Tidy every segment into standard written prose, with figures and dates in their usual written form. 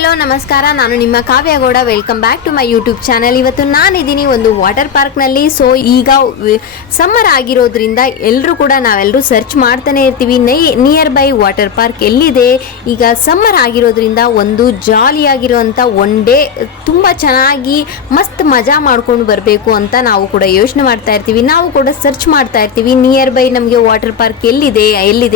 Hello ನಮಸ್ಕಾರ, ನಾನು ನಿಮ್ಮ Kavya Gowda. Welcome back to my YouTube channel. ಇವತ್ತು ನಾನಿದ್ದೀನಿ ಒಂದು ವಾಟರ್ ಪಾರ್ಕ್ನಲ್ಲಿ. ಸೊ ಈಗ ಸಮ್ಮರ್ ಆಗಿರೋದ್ರಿಂದ ನಾವೆಲ್ಲರೂ ಸರ್ಚ್ ಮಾಡ್ತಾನೆ ಇರ್ತೀವಿ ನಿಯರ್ ಬೈ ವಾಟರ್ ಪಾರ್ಕ್ ಎಲ್ಲಿದೆ. ಈಗ ಸಮ್ಮರ್ ಆಗಿರೋದ್ರಿಂದ ಒಂದು ಜಾಲಿಯಾಗಿರುವಂಥ ಒನ್ ಡೇ ತುಂಬ ಚೆನ್ನಾಗಿ ಮಸ್ತ್ ಮಜಾ ಮಾಡ್ಕೊಂಡು ಬರಬೇಕು ಅಂತ ನಾವು ಕೂಡ ಯೋಚನೆ ಮಾಡ್ತಾ ಇರ್ತೀವಿ. ನಾವು ಕೂಡ ಸರ್ಚ್ ಮಾಡ್ತಾ ಇರ್ತೀವಿ ನಿಯರ್ ಬೈ ನಮಗೆ ವಾಟರ್ ಪಾರ್ಕ್ ಎಲ್ಲಿದೆ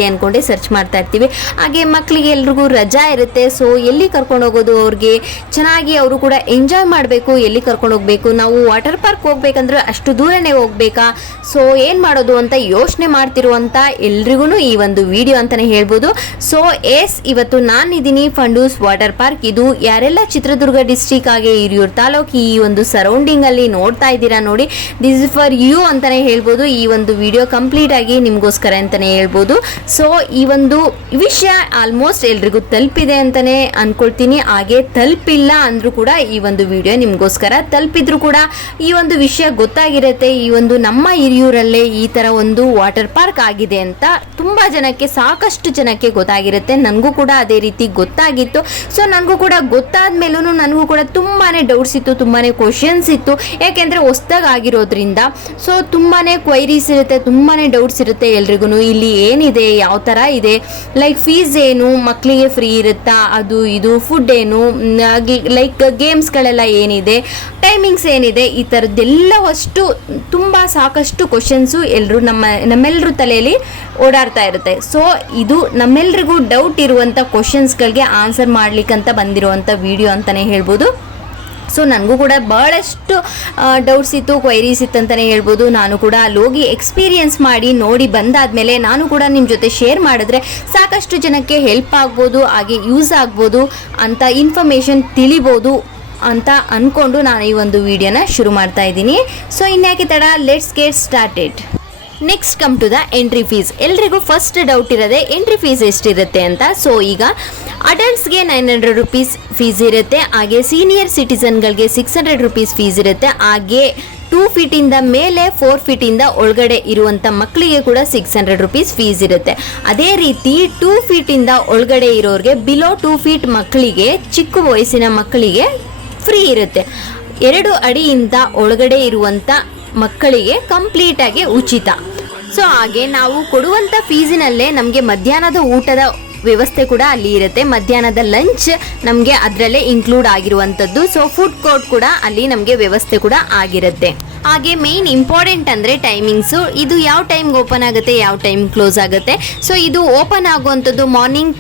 ಅಂದ್ಕೊಂಡೆ ಸರ್ಚ್ ಮಾಡ್ತಾ ಇರ್ತೀವಿ. ಹಾಗೆ ಮಕ್ಕಳಿಗೆ ಎಲ್ರಿಗೂ ರಜಾ ಇರುತ್ತೆ. ಸೊ ಎಲ್ಲಿ ಕರ್ಕೊಂಡು ಹೋಗೋದು, ಅವ್ರಿಗೆ ಚೆನ್ನಾಗಿ ಅವರು ಕೂಡ ಎಂಜಾಯ್ ಮಾಡಬೇಕು. ಎಲ್ಲಿ ಕರ್ಕೊಂಡು ಹೋಗ್ಬೇಕು, ನಾವು ವಾಟರ್ ಪಾರ್ಕ್ ಹೋಗ್ಬೇಕಂದ್ರೆ ಅಷ್ಟು ದೂರನೇ ಹೋಗ್ಬೇಕಾ, ಸೊ ಏನು ಮಾಡೋದು ಅಂತ ಯೋಚನೆ ಮಾಡ್ತಿರುವಂಥ ಎಲ್ರಿಗೂ ಈ ಒಂದು ವಿಡಿಯೋ ಅಂತಲೇ ಹೇಳ್ಬೋದು. ಸೊ ಇವತ್ತು ನಾನಿದ್ದೀನಿ ಫಂಡೂಸ್ ವಾಟರ್ ಪಾರ್ಕ್. ಇದು ಯಾರೆಲ್ಲ ಚಿತ್ರದುರ್ಗ ಡಿಸ್ಟ್ರಿಕ್ಟ್ ಹಾಗೆ ಹಿರಿಯೂರು ತಾಲೂಕು ಈ ಒಂದು ಸರೌಂಡಿಂಗ್ ಅಲ್ಲಿ ನೋಡ್ತಾ ಇದ್ದೀರಾ ನೋಡಿ, ದಿಸ್ ಇಸ್ ಫಾರ್ ಯು ಅಂತಾನೆ ಹೇಳ್ಬೋದು. ಈ ಒಂದು ವಿಡಿಯೋ ಕಂಪ್ಲೀಟ್ ಆಗಿ ನಿಮಗೋಸ್ಕರ ಅಂತಾನೆ ಹೇಳ್ಬೋದು. ಸೊ ಈ ಒಂದು ವಿಷಯ ಆಲ್ಮೋಸ್ಟ್ ಎಲ್ರಿಗೂ ತಲುಪಿದೆ ಅಂತಾನೆ ಅನ್ಕೊಳ್ತೀನಿ. ಹಾಗೆ ತಲುಪಿಲ್ಲ ಅಂದ್ರೂ ಕೂಡ ಈ ಒಂದು ವಿಡಿಯೋ ನಿಮ್ಗೋಸ್ಕರ, ತಲುಪಿದ್ರು ಕೂಡ ಈ ಒಂದು ವಿಷಯ ಗೊತ್ತಾಗಿರುತ್ತೆ. ಈ ಒಂದು ನಮ್ಮ ಹಿರಿಯೂರಲ್ಲೇ ಈ ತರ ಒಂದು ವಾಟರ್ ಪಾರ್ಕ್ ಆಗಿದೆ ಅಂತ ತುಂಬಾ ಜನಕ್ಕೆ, ಸಾಕಷ್ಟು ಜನಕ್ಕೆ ಗೊತ್ತಾಗಿರುತ್ತೆ. ನನಗೂ ಕೂಡ ಅದೇ ರೀತಿ ಗೊತ್ತಾಗಿತ್ತು. ಸೊ ನನಗೂ ಕೂಡ ಗೊತ್ತಾದ ಮೇಲೂ ನನಗೂ ಕೂಡ ತುಂಬಾನೇ ಡೌಟ್ಸ್ ಇತ್ತು, ತುಂಬಾನೇ ಕ್ವಶನ್ಸ್ ಇತ್ತು. ಯಾಕೆಂದ್ರೆ ಹೊಸದಾಗಿ ಆಗಿರೋದ್ರಿಂದ ಸೊ ತುಂಬಾನೇ ಕ್ವೈರೀಸ್ ಇರುತ್ತೆ, ತುಂಬಾನೇ ಡೌಟ್ಸ್ ಇರುತ್ತೆ ಎಲ್ರಿಗೂ. ಇಲ್ಲಿ ಏನಿದೆ, ಯಾವ ತರ ಇದೆ, ಲೈಕ್ ಫೀಸ್ ಏನು, ಮಕ್ಕಳಿಗೆ ಫ್ರೀ ಇರುತ್ತಾ, ಅದು ಇದು, ಫುಡ್ ಏನು, ಲೈಕ್ ಗೇಮ್ಸ್ಗಳೆಲ್ಲ ಏನಿದೆ, ಟೈಮಿಂಗ್ಸ್ ಏನಿದೆ, ಈ ಥರದ್ದೆಲ್ಲವಷ್ಟು ತುಂಬ ಸಾಕಷ್ಟು ಕ್ವಶನ್ಸು ನಮ್ಮೆಲ್ಲರೂ ತಲೆಯಲ್ಲಿ ಓಡಾಡ್ತಾ ಇರುತ್ತೆ. ಸೊ ಇದು ನಮ್ಮೆಲ್ರಿಗೂ ಡೌಟ್ ಇರುವಂಥ ಕ್ವಶನ್ಸ್ಗಳಿಗೆ ಆನ್ಸರ್ ಮಾಡ್ಲಿಕ್ಕಂತ ಬಂದಿರುವಂಥ ವಿಡಿಯೋ ಅಂತಲೇ ಹೇಳ್ಬೋದು. ಸೊ ನನಗೂ ಕೂಡ ಭಾಳಷ್ಟು ಡೌಟ್ಸ್ ಇತ್ತು, ಕ್ವೈರೀಸ್ ಇತ್ತು ಅಂತಲೇ ಹೇಳ್ಬೋದು. ನಾನು ಕೂಡ ಅಲ್ಲಿ ಹೋಗಿ ಎಕ್ಸ್ಪೀರಿಯನ್ಸ್ ಮಾಡಿ ನೋಡಿ ಬಂದಾದಮೇಲೆ ನಾನು ಕೂಡ ನಿಮ್ಮ ಜೊತೆ ಶೇರ್ ಮಾಡಿದ್ರೆ ಸಾಕಷ್ಟು ಜನಕ್ಕೆ ಹೆಲ್ಪ್ ಆಗ್ಬೋದು, ಹಾಗೆ ಯೂಸ್ ಆಗ್ಬೋದು ಅಂತ, ಇನ್ಫಾರ್ಮೇಷನ್ ತಿಳಿಬೋದು ಅಂತ ಅಂದ್ಕೊಂಡು ನಾನು ಈ ಒಂದು ವಿಡಿಯೋನ ಶುರು ಮಾಡ್ತಾ ಇದ್ದೀನಿ. ಸೊ ಇನ್ಯಾಕೆ ತಡ, let's get started. Next come to the entry fees. ಎಲ್ರಿಗೂ ಫಸ್ಟ್ ಡೌಟ್ ಇರೋದೆ ಎಂಟ್ರಿ ಫೀಸ್ ಎಷ್ಟಿರುತ್ತೆ ಅಂತ. ಸೊ ಈಗ ಅಡಲ್ಟ್ಸ್ಗೆ 900 rupees ಫೀಸ್ ಇರುತ್ತೆ, ಹಾಗೆ ಸೀನಿಯರ್ ಸಿಟಿಸನ್ಗಳಿಗೆ 600 rupees ಫೀಸ್ ಇರುತ್ತೆ. ಹಾಗೆ 2 feet ಮೇಲೆ 4 feet ಒಳಗಡೆ ಇರುವಂಥ ಮಕ್ಕಳಿಗೆ ಕೂಡ 600 rupees ಫೀಸ್ ಇರುತ್ತೆ. ಅದೇ ರೀತಿ 2 feet ಒಳಗಡೆ ಇರೋರಿಗೆ, ಬಿಲೋ 2 feet ಮಕ್ಕಳಿಗೆ, ಚಿಕ್ಕ ವಯಸ್ಸಿನ ಮಕ್ಕಳಿಗೆ ಫ್ರೀ ಇರುತ್ತೆ. 2 ಅಡಿಯಿಂದ ಒಳಗಡೆ ಇರುವಂಥ ಮಕ್ಕಳಿಗೆ ಕಂಪ್ಲೀಟ್ ಆಗಿ ಉಚಿತ. ಸೊ ಹಾಗೆ ನಾವು ಕೊಡುವಂಥ ಫೀಸಿನಲ್ಲೇ ನಮಗೆ ಮಧ್ಯಾಹ್ನದ ಊಟದ ವ್ಯವಸ್ಥೆ ಕೂಡ ಅಲ್ಲಿ ಇರುತ್ತೆ. ಮಧ್ಯಾಹ್ನದ ಲಂಚ್ ನಮಗೆ ಅದರಲ್ಲೇ ಇನ್ಕ್ಲೂಡ್ ಆಗಿರುವಂಥದ್ದು. ಸೊ ಫುಡ್ ಕೋರ್ಟ್ ಕೂಡ ಅಲ್ಲಿ ನಮಗೆ ವ್ಯವಸ್ಥೆ ಕೂಡ ಆಗಿರುತ್ತೆ. ಹಾಗೆ ಮೇನ್ ಇಂಪಾರ್ಟೆಂಟ್ ಅಂದರೆ ಟೈಮಿಂಗ್ಸು. ಇದು ಯಾವ ಟೈಮ್ಗೆ ಓಪನ್ ಆಗುತ್ತೆ, ಯಾವ ಟೈಮ್ ಕ್ಲೋಸ್ ಆಗುತ್ತೆ. ಸೊ ಇದು ಓಪನ್ ಆಗುವಂಥದ್ದು ಮಾರ್ನಿಂಗ್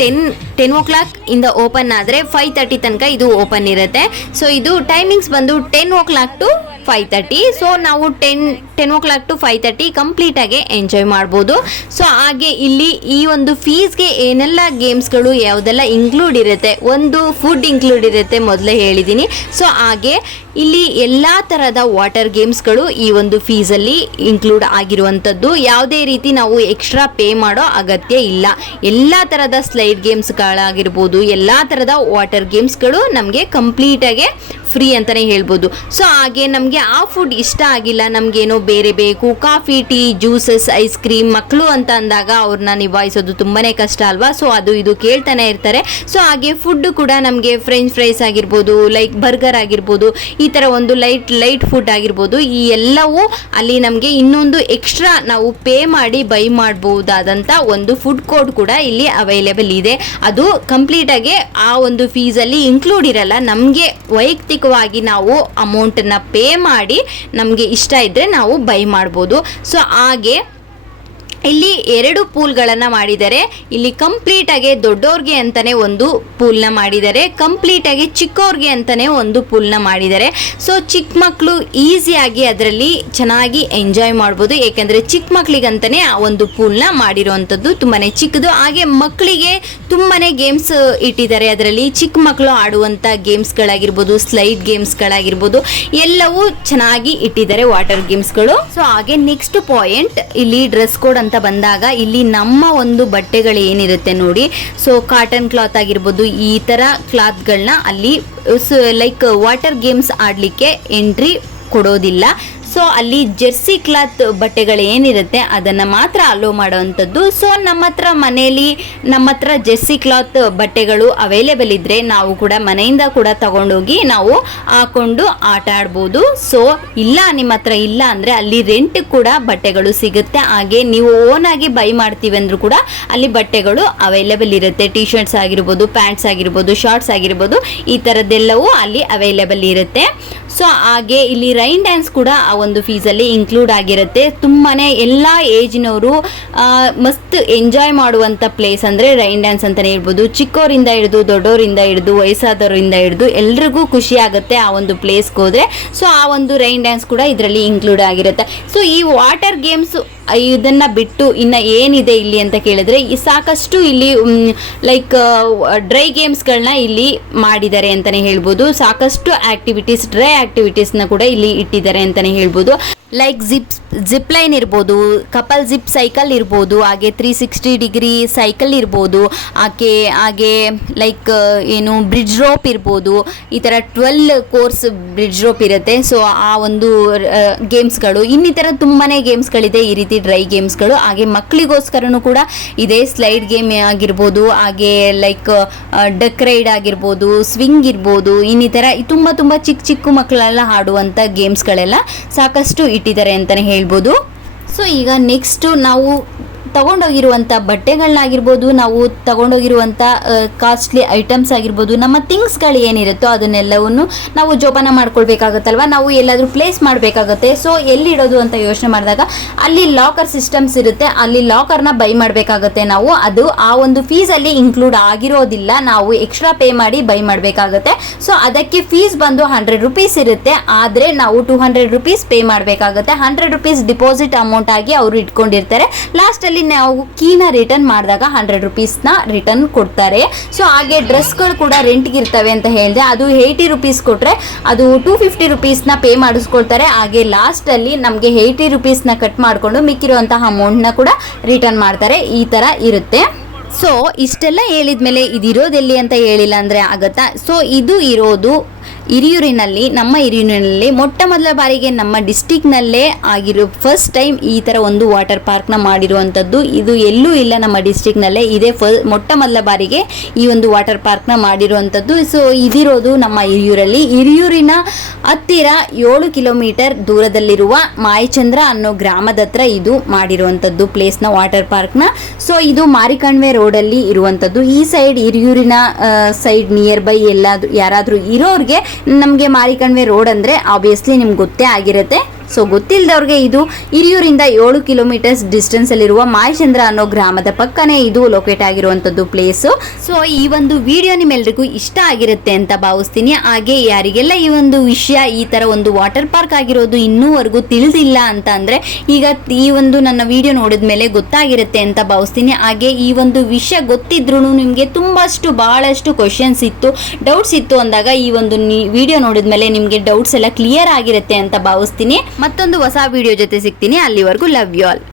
10 o'clock ಇಂದ ಓಪನ್ ಆದರೆ 5:30 ತನಕ ಇದು ಓಪನ್ ಇರುತ್ತೆ. ಸೊ ಇದು ಟೈಮಿಂಗ್ಸ್ ಬಂದು 10 o'clock to 5:30. ಸೊ ನಾವು 10 o'clock to 5:30 ಕಂಪ್ಲೀಟ್ ಆಗಿ ಎಂಜಾಯ್ ಮಾಡ್ಬೋದು. ಸೊ ಹಾಗೆ ಇಲ್ಲಿ ಈ ಒಂದು ಫೀಸ್ಗೆ ಏನೆಲ್ಲ ಗೇಮ್ಸ್ಗಳು ಯಾವುದೆಲ್ಲ ಇನ್ಕ್ಲೂಡ್ ಇರುತ್ತೆ, ಒಂದು ಫುಡ್ ಇನ್ಕ್ಲೂಡ್ ಇರುತ್ತೆ, ಮೊದಲೇ ಹೇಳಿದ್ದೀನಿ. ಸೊ ಹಾಗೆ ಇಲ್ಲಿ ಎಲ್ಲ ಥರದ ವಾಟರ್ ಗೇಮ್ಸ್ಗಳು ಈ ಒಂದು ಫೀಸಲ್ಲಿ ಇನ್ಕ್ಲೂಡ್ ಆಗಿರುವಂಥದ್ದು. ಯಾವುದೇ ರೀತಿ ನಾವು ಎಕ್ಸ್ಟ್ರಾ ಪೇ ಮಾಡೋ ಅಗತ್ಯ ಇಲ್ಲ. ಎಲ್ಲ ಥರದ ಸ್ಲೈಡ್ ಗೇಮ್ಸ್ಗಳಾಗಿರ್ಬೋದು, ಎಲ್ಲ ಥರದ ವಾಟರ್ ಗೇಮ್ಸ್ಗಳು ನಮಗೆ ಕಂಪ್ಲೀಟಾಗಿ ಫ್ರೀ ಅಂತಲೇ ಹೇಳ್ಬೋದು. ಸೊ ಹಾಗೆ ನಮಗೆ ಆ ಫುಡ್ ಇಷ್ಟ ಆಗಿಲ್ಲ, ನಮಗೇನೋ ಬೇರೆ ಬೇಕು, coffee, tea, juices, ice cream, ಮಕ್ಕಳು ಅಂತ ಅಂದಾಗ ಅವ್ರನ್ನ ನಿಭಾಯಿಸೋದು ತುಂಬಾ ಕಷ್ಟ ಅಲ್ವಾ. ಸೊ ಅದು ಇದು ಕೇಳ್ತಾನೆ ಇರ್ತಾರೆ. ಸೊ ಹಾಗೆ ಫುಡ್ ಕೂಡ ನಮಗೆ ಫ್ರೆಂಚ್ ಫ್ರೈಸ್ ಆಗಿರ್ಬೋದು, ಲೈಕ್ ಬರ್ಗರ್ ಆಗಿರ್ಬೋದು, ಈ ಥರ ಒಂದು ಲೈಟ್ ಫುಡ್ ಆಗಿರ್ಬೋದು, ಈ ಎಲ್ಲವೂ ಅಲ್ಲಿ ನಮಗೆ ಇನ್ನೊಂದು ಎಕ್ಸ್ಟ್ರಾ ನಾವು ಪೇ ಮಾಡಿ ಬೈ ಮಾಡ್ಬೋದಾದಂಥ ಒಂದು ಫುಡ್ ಕೋರ್ಟ್ ಕೂಡ ಇಲ್ಲಿ ಅವೈಲೇಬಲ್ ಇದೆ. ಅದು ಕಂಪ್ಲೀಟಾಗಿ ಆ ಒಂದು ಫೀಸಲ್ಲಿ ಇನ್ಕ್ಲೂಡ್ ಇರಲ್ಲ. ನಮಗೆ ವೈಯಕ್ತಿಕವಾಗಿ ನಾವು ಅಮೌಂಟನ್ನು ಪೇ ಮಾಡಿ ನಮಗೆ ಇಷ್ಟ ಇದ್ದರೆ ನಾವು ಬೈ ಮಾಡ್ಬೋದು. ಸೊ ಹಾಗೆ ಇಲ್ಲಿ 2 ಪೂಲ್ಗಳನ್ನು ಮಾಡಿದ್ದಾರೆ. ಇಲ್ಲಿ ಕಂಪ್ಲೀಟಾಗಿ ದೊಡ್ಡವ್ರಿಗೆ ಅಂತಲೇ ಒಂದು ಪೂಲ್ನ ಮಾಡಿದ್ದಾರೆ, ಕಂಪ್ಲೀಟಾಗಿ ಚಿಕ್ಕವ್ರಿಗೆ ಅಂತಲೇ ಒಂದು ಪೂಲ್ನ ಮಾಡಿದ್ದಾರೆ. ಸೊ ಚಿಕ್ಕ ಮಕ್ಕಳು ಈಸಿಯಾಗಿ ಅದರಲ್ಲಿ ಚೆನ್ನಾಗಿ ಎಂಜಾಯ್ ಮಾಡ್ಬೋದು. ಏಕೆಂದರೆ ಚಿಕ್ಕ ಮಕ್ಕಳಿಗಂತಲೇ ಆ ಒಂದು ಪೂಲ್ನ ಮಾಡಿರೋವಂಥದ್ದು ತುಂಬಾ ಚಿಕ್ಕದು. ಹಾಗೆ ಮಕ್ಕಳಿಗೆ ತುಂಬಾ ಗೇಮ್ಸ್ ಇಟ್ಟಿದ್ದಾರೆ ಅದರಲ್ಲಿ. ಚಿಕ್ಕ ಮಕ್ಕಳು ಆಡುವಂಥ ಗೇಮ್ಸ್ಗಳಾಗಿರ್ಬೋದು, ಸ್ಲೈಡ್ ಗೇಮ್ಸ್ಗಳಾಗಿರ್ಬೋದು, ಎಲ್ಲವೂ ಚೆನ್ನಾಗಿ ಇಟ್ಟಿದ್ದಾರೆ ವಾಟರ್ ಗೇಮ್ಸ್ಗಳು. ಸೊ ಹಾಗೆ ನೆಕ್ಸ್ಟ್ ಪಾಯಿಂಟ್, ಇಲ್ಲಿ ಡ್ರೆಸ್ ಕೋಡ್ ಅಂತ ಬಂದಾಗ ಇಲ್ಲಿ ನಮ್ಮ ಒಂದು ಬಟ್ಟೆಗಳು ಏನಿರುತ್ತೆ ನೋಡಿ, ಸೊ ಕಾಟನ್ ಕ್ಲಾತ್ ಆಗಿರ್ಬೋದು, ಈ ಥರ ಕ್ಲಾತ್ಗಳನ್ನ ಅಲ್ಲಿ ಲೈಕ್ ವಾಟರ್ ಗೇಮ್ಸ್ ಆಡಲಿಕ್ಕೆ ಎಂಟ್ರಿ ಕೊಡೋದಿಲ್ಲ. ಸೊ ಅಲ್ಲಿ ಜೆರ್ಸಿ ಕ್ಲಾತ್ ಬಟ್ಟೆಗಳು ಏನಿರುತ್ತೆ ಅದನ್ನು ಮಾತ್ರ ಅಲೋ ಮಾಡೋವಂಥದ್ದು. ಸೊ ನಮ್ಮ ಹತ್ರ ಜೆರ್ಸಿ ಕ್ಲಾತ್ ಬಟ್ಟೆಗಳು ಅವೈಲೇಬಲ್ ಇದ್ದರೆ ನಾವು ಕೂಡ ಮನೆಯಿಂದ ಕೂಡ ತಗೊಂಡೋಗಿ ನಾವು ಹಾಕೊಂಡು ಆಟ ಆಡ್ಬೋದು. ಸೊ ಇಲ್ಲ ನಿಮ್ಮ ಹತ್ರ ಇಲ್ಲ ಅಂದರೆ ಅಲ್ಲಿ ರೆಂಟ್ ಕೂಡ ಬಟ್ಟೆಗಳು ಸಿಗುತ್ತೆ. ಹಾಗೆ ನೀವು ಓನ್ ಆಗಿ ಬೈ ಮಾಡ್ತೀವಿ ಅಂದ್ರೂ ಕೂಡ ಅಲ್ಲಿ ಬಟ್ಟೆಗಳು ಅವೈಲೇಬಲ್ ಇರುತ್ತೆ. ಟಿ ಶರ್ಟ್ಸ್ ಆಗಿರ್ಬೋದು, ಪ್ಯಾಂಟ್ಸ್ ಆಗಿರ್ಬೋದು, ಶಾರ್ಟ್ಸ್ ಆಗಿರ್ಬೋದು, ಈ ಥರದ್ದೆಲ್ಲವೂ ಅಲ್ಲಿ ಅವೈಲೇಬಲ್ ಇರುತ್ತೆ. ಸೊ ಹಾಗೆ ಇಲ್ಲಿ ರೈನ್ ಡ್ಯಾನ್ಸ್ ಕೂಡ ಆ ಒಂದು ಫೀಸಲ್ಲಿ ಇನ್ಕ್ಲೂಡ್ ಆಗಿರುತ್ತೆ. ತುಂಬಾ ಎಲ್ಲ ಏಜಿನವರು ಮಸ್ತ್ ಎಂಜಾಯ್ ಮಾಡುವಂಥ ಪ್ಲೇಸ್ ಅಂದರೆ ರೈನ್ ಡ್ಯಾನ್ಸ್ ಅಂತಲೇ ಹೇಳ್ಬೋದು. ಚಿಕ್ಕವರಿಂದ ಹಿಡಿದು ದೊಡ್ಡವರಿಂದ ಹಿಡಿದು ವಯಸ್ಸಾದವರಿಂದ ಹಿಡಿದು ಎಲ್ರಿಗೂ ಖುಷಿ ಆಗುತ್ತೆ ಆ ಒಂದು ಪ್ಲೇಸ್ಗೆ ಹೋದರೆ. ಸೊ ಆ ಒಂದು ರೈನ್ ಡ್ಯಾನ್ಸ್ ಕೂಡ ಇದರಲ್ಲಿ ಇನ್ಕ್ಲೂಡ್ ಆಗಿರುತ್ತೆ. ಸೊ ಈ ವಾಟರ್ ಗೇಮ್ಸ್ ಇದನ್ನು ಬಿಟ್ಟು ಇನ್ನು ಏನಿದೆ ಇಲ್ಲಿ ಅಂತ ಕೇಳಿದ್ರೆ ಸಾಕಷ್ಟು ಇಲ್ಲಿ ಲೈಕ್ ಡ್ರೈ ಗೇಮ್ಸ್ಗಳನ್ನ ಇಲ್ಲಿ ಮಾಡಿದ್ದಾರೆ ಅಂತಲೇ ಹೇಳ್ಬೋದು. ಸಾಕಷ್ಟು ಆ್ಯಕ್ಟಿವಿಟೀಸ್, ಡ್ರೈ ಆ್ಯಕ್ಟಿವಿಟೀಸ್ನ ಕೂಡ ಇಲ್ಲಿ ಇಟ್ಟಿದ್ದಾರೆ ಅಂತಲೇ ಹೇಳ್ಬೋದು. ಲೈಕ್ ಜಿಪ್ ಲೈನ್ ಇರ್ಬೋದು, ಕಪಲ್ ಜಿಪ್ ಸೈಕಲ್ ಇರ್ಬೋದು, ಹಾಗೆ 360 ಡಿಗ್ರಿ ಸೈಕಲ್ ಇರ್ಬೋದು, ಹಾಗೆ ಲೈಕ್ ಏನು ಬ್ರಿಡ್ಜ್ ರೋಪ್ ಇರ್ಬೋದು. ಈ ಥರ 12 ಕೋರ್ಸ್ ಬ್ರಿಡ್ಜ್ ರೋಪ್ ಇರುತ್ತೆ. ಸೊ ಆ ಒಂದು ಗೇಮ್ಸ್ಗಳು, ಇನ್ನಿತರ ತುಂಬಾ ಗೇಮ್ಸ್ಗಳಿದೆ ಈ ರೀತಿ ಡ್ರೈ ಗೇಮ್ಸ್ಗಳು. ಹಾಗೆ ಮಕ್ಕಳಿಗೋಸ್ಕರನೂ ಕೂಡ ಇದೆ. ಸ್ಲೈಡ್ ಗೇಮ್ ಆಗಿರ್ಬೋದು, ಹಾಗೆ ಲೈಕ್ ಡಕ್ ರೈಡ್ ಆಗಿರ್ಬೋದು, ಸ್ವಿಂಗ್ ಇರ್ಬೋದು, ಇನ್ನಿತರ ತುಂಬ ಚಿಕ್ಕ ಮಕ್ಕಳೆಲ್ಲ ಆಡುವಂಥ ಗೇಮ್ಸ್ಗಳೆಲ್ಲ ಸಾಕಷ್ಟು ಇಟ್ಟಿದ್ದಾರೆ ಅಂತಲೇ ಹೇಳ್ಬೋದು. ಸೊ ಈಗ ನೆಕ್ಸ್ಟು ನಾವು ತಗೊಂಡೋಗಿರುವಂಥ ಬಟ್ಟೆಗಳನ್ನಾಗಿರ್ಬೋದು, ನಾವು ತಗೊಂಡೋಗಿರುವಂಥ ಕಾಸ್ಟ್ಲಿ ಐಟಮ್ಸ್ ಆಗಿರ್ಬೋದು, ನಮ್ಮ ಥಿಂಗ್ಸ್ಗಳು ಏನಿರುತ್ತೋ ಅದನ್ನೆಲ್ಲವನ್ನು ನಾವು ಜೋಪಾನ ಮಾಡ್ಕೊಳ್ಬೇಕಾಗತ್ತಲ್ವ, ನಾವು ಎಲ್ಲಾದರೂ ಪ್ಲೇಸ್ ಮಾಡಬೇಕಾಗತ್ತೆ. ಸೊ ಎಲ್ಲಿಡೋದು ಅಂತ ಯೋಚನೆ ಮಾಡಿದಾಗ ಅಲ್ಲಿ ಲಾಕರ್ ಸಿಸ್ಟಮ್ಸ್ ಇರುತ್ತೆ. ಅಲ್ಲಿ ಲಾಕರ್ನ ಬೈ ಮಾಡಬೇಕಾಗತ್ತೆ ನಾವು. ಅದು ಆ ಒಂದು ಫೀಸಲ್ಲಿ ಇನ್ಕ್ಲೂಡ್ ಆಗಿರೋದಿಲ್ಲ, ನಾವು ಎಕ್ಸ್ಟ್ರಾ ಪೇ ಮಾಡಿ ಬೈ ಮಾಡಬೇಕಾಗತ್ತೆ. ಸೊ ಅದಕ್ಕೆ ಫೀಸ್ ಬಂದು 100 ರೂಪೀಸ್ ಇರುತ್ತೆ. ಆದರೆ ನಾವು 200 ರೂಪೀಸ್ ಪೇ ಮಾಡಬೇಕಾಗತ್ತೆ. 100 ರೂಪೀಸ್ ಡಿಪಾಸಿಟ್ ಅಮೌಂಟ್ ಆಗಿ ಅವರು ಇಟ್ಕೊಂಡಿರ್ತಾರೆ. ಲಾಸ್ಟಲ್ಲಿ ನಾವು ಕೀನ ರಿಟರ್ನ್ ಮಾಡಿದಾಗ 100 ರೂಪೀಸ್ನ ರಿಟರ್ನ್ ಕೊಡ್ತಾರೆ. ಸೊ ಹಾಗೆ ಡ್ರೆಸ್ಗಳು ಕೂಡ ರೆಂಟ್ಗೆ ಇರ್ತವೆ ಅಂತ ಹೇಳಿದೆ. ಅದು 80 ರೂಪೀಸ್ ಕೊಟ್ಟರೆ ಅದು 250 ರೂಪೀಸ್ನ ಪೇ ಮಾಡಿಸ್ಕೊಳ್ತಾರೆ. ಹಾಗೆ ಲಾಸ್ಟಲ್ಲಿ ನಮಗೆ 80 ರೂಪೀಸ್ನ ಕಟ್ ಮಾಡಿಕೊಂಡು ಮಿಕ್ಕಿರುವಂತಹ ಅಮೌಂಟ್ನ ಕೂಡ ರಿಟರ್ನ್ ಮಾಡ್ತಾರೆ. ಈ ಥರ ಇರುತ್ತೆ. ಸೊ ಇಷ್ಟೆಲ್ಲ ಹೇಳಿದ್ಮೇಲೆ ಇದಿರೋದೆಲ್ಲಿ ಅಂತ ಹೇಳಿಲ್ಲ ಅಂದರೆ ಆಗತ್ತಾ? ಸೊ ಇದು ಇರೋದು ನಮ್ಮ ಹಿರಿಯೂರಿನಲ್ಲಿ ಮೊಟ್ಟ ಮೊದಲ ಬಾರಿಗೆ ನಮ್ಮ ಡಿಸ್ಟಿಕ್ನಲ್ಲೇ ಆಗಿರೋ ಫಸ್ಟ್ ಟೈಮ್ ಈ ಥರ ಒಂದು ವಾಟರ್ ಪಾರ್ಕ್ನ ಮಾಡಿರುವಂಥದ್ದು. ಇದು ಎಲ್ಲೂ ಇಲ್ಲ, ನಮ್ಮ ಡಿಸ್ಟಿಕ್ನಲ್ಲೇ ಇದೆ. ಮೊಟ್ಟ ಮೊದಲ ಬಾರಿಗೆ ಈ ಒಂದು ವಾಟರ್ ಪಾರ್ಕ್ನ ಮಾಡಿರುವಂಥದ್ದು. ಸೊ ಇದಿರೋದು ನಮ್ಮ ಹಿರಿಯೂರಿನ ಹತ್ತಿರ 7 ಕಿಲೋಮೀಟರ್ ದೂರದಲ್ಲಿರುವ ಮಾಯಚಂದ್ರ ಅನ್ನೋ ಗ್ರಾಮದ ಹತ್ರ ಇದು ಮಾಡಿರುವಂಥದ್ದು ಪ್ಲೇಸ್ನ, ವಾಟರ್ ಪಾರ್ಕ್ನ. ಸೊ ಇದು ಮಾರಿಕಣ್ವೆ ರೋಡಲ್ಲಿ ಇರುವಂಥದ್ದು. ಈ ಸೈಡ್ ಹಿರಿಯೂರಿನ ಸೈಡ್ ನಿಯರ್ ಬೈ ಯಾರಾದರೂ ಇರೋರಿಗೆ ನಮಗೆ ಮಾರಿಕಣ್ವೆ ರೋಡ್ ಅಂದರೆ ಆಬ್ವಿಯಸ್ಲಿ ನಿಮ್ಗೆ ಗೊತ್ತೇ ಆಗಿರುತ್ತೆ. ಸೊ ಗೊತ್ತಿಲ್ಲದವ್ರಿಗೆ ಇದು ಹಿರಿಯೂರಿಂದ 7 ಕಿಲೋಮೀಟರ್ಸ್ ಡಿಸ್ಟೆನ್ಸಲ್ಲಿರುವ ಮಾಯಚಂದ್ರ ಅನ್ನೋ ಗ್ರಾಮದ ಪಕ್ಕನೇ ಇದು ಲೊಕೇಟ್ ಆಗಿರುವಂಥದ್ದು ಪ್ಲೇಸು. ಸೊ ಈ ಒಂದು ವಿಡಿಯೋ ನಿಮ್ಮೆಲ್ರಿಗೂ ಇಷ್ಟ ಆಗಿರುತ್ತೆ ಅಂತ ಭಾವಿಸ್ತೀನಿ. ಹಾಗೆ ಯಾರಿಗೆಲ್ಲ ಈ ಒಂದು ವಿಷಯ, ಈ ಥರ ಒಂದು ವಾಟರ್ ಪಾರ್ಕ್ ಆಗಿರೋದು ಇನ್ನೂವರೆಗೂ ತಿಳಿದಿಲ್ಲ ಅಂತ ಅಂದರೆ ಈಗ ಈ ಒಂದು ನನ್ನ ವಿಡಿಯೋ ನೋಡಿದ ಮೇಲೆ ಗೊತ್ತಾಗಿರುತ್ತೆ ಅಂತ ಭಾವಿಸ್ತೀನಿ. ಹಾಗೆ ಈ ಒಂದು ವಿಷಯ ಗೊತ್ತಿದ್ರೂ ನಿಮಗೆ ಭಾಳಷ್ಟು ಕ್ವಶನ್ಸ್ ಇತ್ತು, ಡೌಟ್ಸ್ ಇತ್ತು ಅಂದಾಗ ಈ ಒಂದು ವಿಡಿಯೋ ನೋಡಿದ ಮೇಲೆ ನಿಮಗೆ ಡೌಟ್ಸ್ ಎಲ್ಲ ಕ್ಲಿಯರ್ ಆಗಿರುತ್ತೆ ಅಂತ ಭಾವಿಸ್ತೀನಿ. ಮತ್ತೊಂದು ಹೊಸ ವಿಡಿಯೋ ಜೊತೆ ಸಿಗ್ತೀನಿ. ಅಲ್ಲಿವರೆಗೂ ಲವ್ ಯು ಆಲ್.